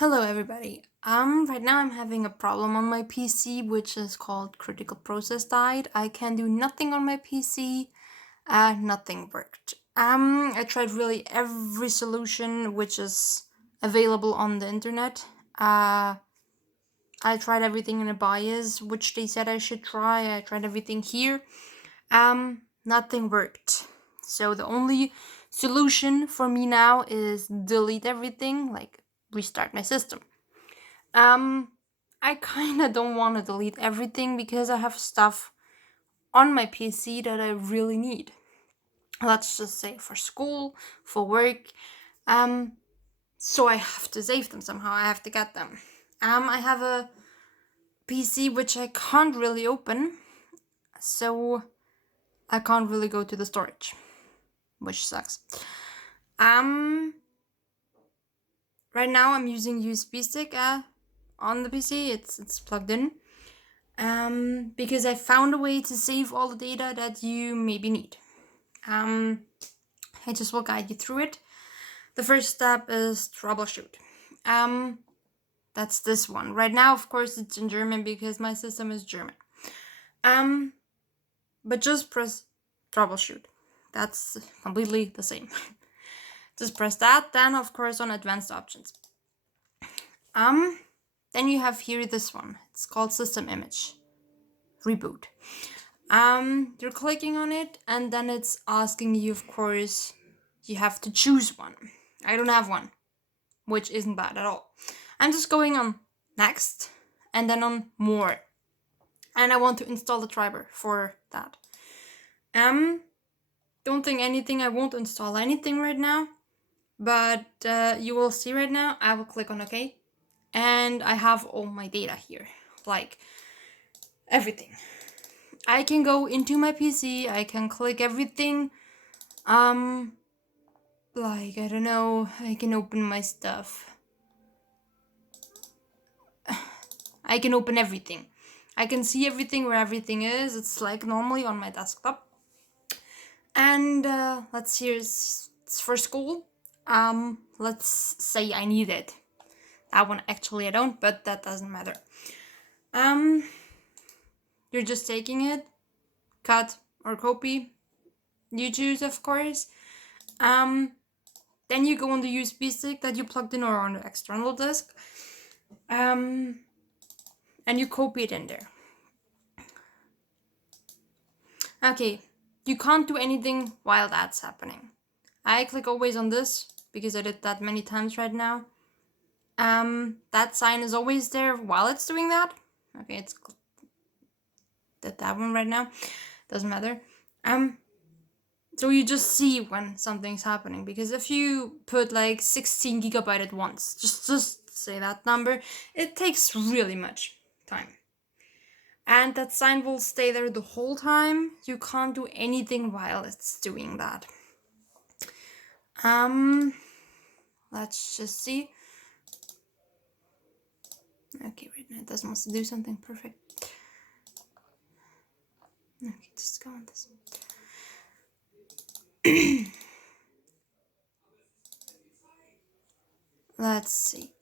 Hello everybody. Right now I'm having a problem on my PC which is called critical process died. I can do nothing on my PC. Nothing worked. I tried really every solution which is available on the internet. I tried everything in a BIOS which they said I should try. I tried everything here. Nothing worked. So the only solution for me now is delete everything, like restart my system. Um, I kind of don't want to delete everything because I have stuff on my PC that I really need. Let's just say for school, for work. Um, so I have to save them somehow. I have to get them. I have a PC which I can't really open, so I can't really go to the storage, which sucks. Um, right now I'm using USB stick on the PC. It's plugged in. Because I found a way to save all the data that you maybe need. I just will guide you through it. The first step is troubleshoot. Um, that's this one. Right now, of course, it's in German because my system is German. But just press troubleshoot. That's completely the same. Just press that, then of course on advanced options. Then you have here this one. It's called system image. Reboot. You're clicking on it, and then it's asking you, of course, you have to choose one. I don't have one, which isn't bad at all. I'm just going on next, and then on more. And I want to install the driver for that. Don't think anything, I won't install anything right now, but you will see right now, I will click on OK, and I have all my data here, like everything. I can go into my PC, I can click everything. Like, I don't know, I can open my stuff. I can open everything. I can see everything where everything is. It's like normally on my desktop. And let's see, it's for school. Let's say I need it. That one actually I don't, but that doesn't matter. You're just taking it, cut or copy. You choose, of course. Then you go on the USB stick that you plugged in or on the external disk. And you copy it in there. Okay, you can't do anything while that's happening. I click always on this because I did that many times right now. That sign is always there while it's doing that. Okay, it's that one right now. Doesn't matter. So you just see when something's happening, because if you put like 16 gigabyte at once, just say that number, it takes really much time. And that sign will stay there the whole time. You can't do anything while it's doing that. Let's just see. Okay, right now it doesn't want to do something perfect. Okay, just go on this. Let's see.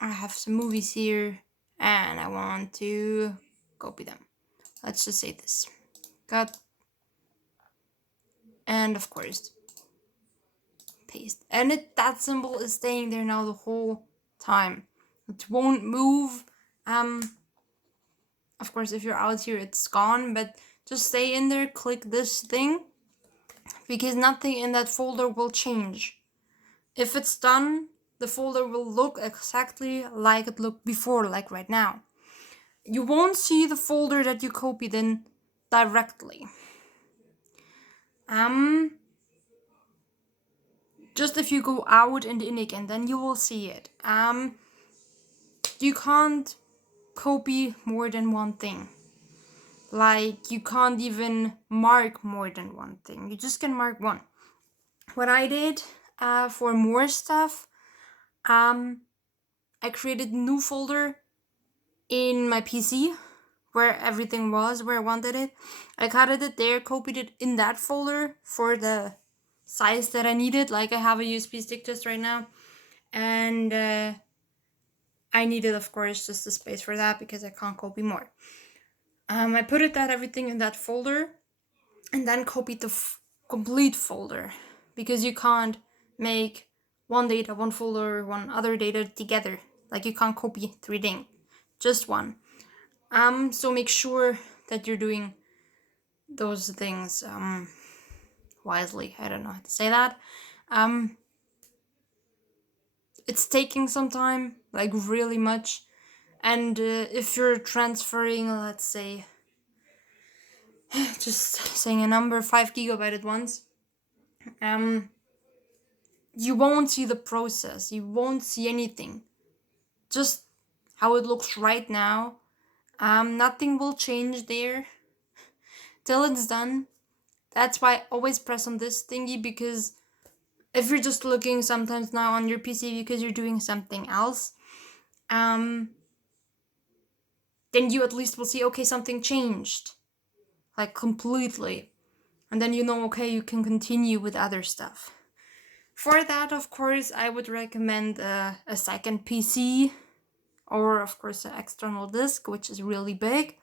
I have some movies here and I want to copy them. Let's just say this. Cut. And of course, paste. And that symbol is staying there now the whole time. It won't move. Of course, if you're out here, it's gone, but just stay in there, click this thing, because nothing in that folder will change. If it's done, the folder will look exactly like it looked before, like right now. You won't see the folder that you copied in directly. Just if you go out and in again, then you will see it. You can't copy more than one thing. Like, you can't even mark more than one thing. You just can mark one. What I did for more stuff, I created a new folder in my PC where everything was, where I wanted it. I cut it there, copied it in that folder for the size that I needed. Like, I have a USB stick just right now. And I needed, of course, just the space for that because I can't copy more. I put everything in that folder and then copied the complete folder because you can't make one data, one folder, one other data together. Like you can't copy 3 things, just one. So make sure that you're doing those things wisely. I don't know how to say that. It's taking some time, like really much. And if you're transferring, let's say, just saying a number, 5 gigabyte at once, you won't see the process. You won't see anything. Just how it looks right now. Nothing will change there till it's done. That's why I always press on this thingy, because if you're just looking sometimes now on your PC because you're doing something else, then you at least will see, okay, something changed, like completely. And then you know, okay, you can continue with other stuff. For that, of course, I would recommend a second PC, or of course an external disk, which is really big.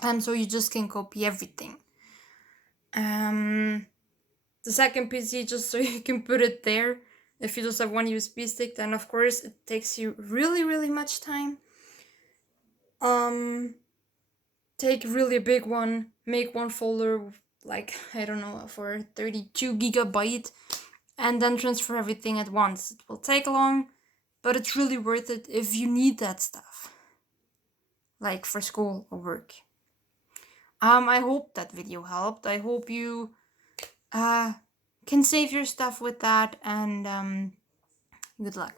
And so you just can copy everything. The second PC, just so you can put it there. If you just have one USB stick, then of course it takes you really, really much time. Take really a big one, make one folder, like, I don't know, for 32 gigabyte, and then transfer everything at once. It will take long, but it's really worth it if you need that stuff, like for school or work. I hope that video helped. I hope you can save your stuff with that, and good luck.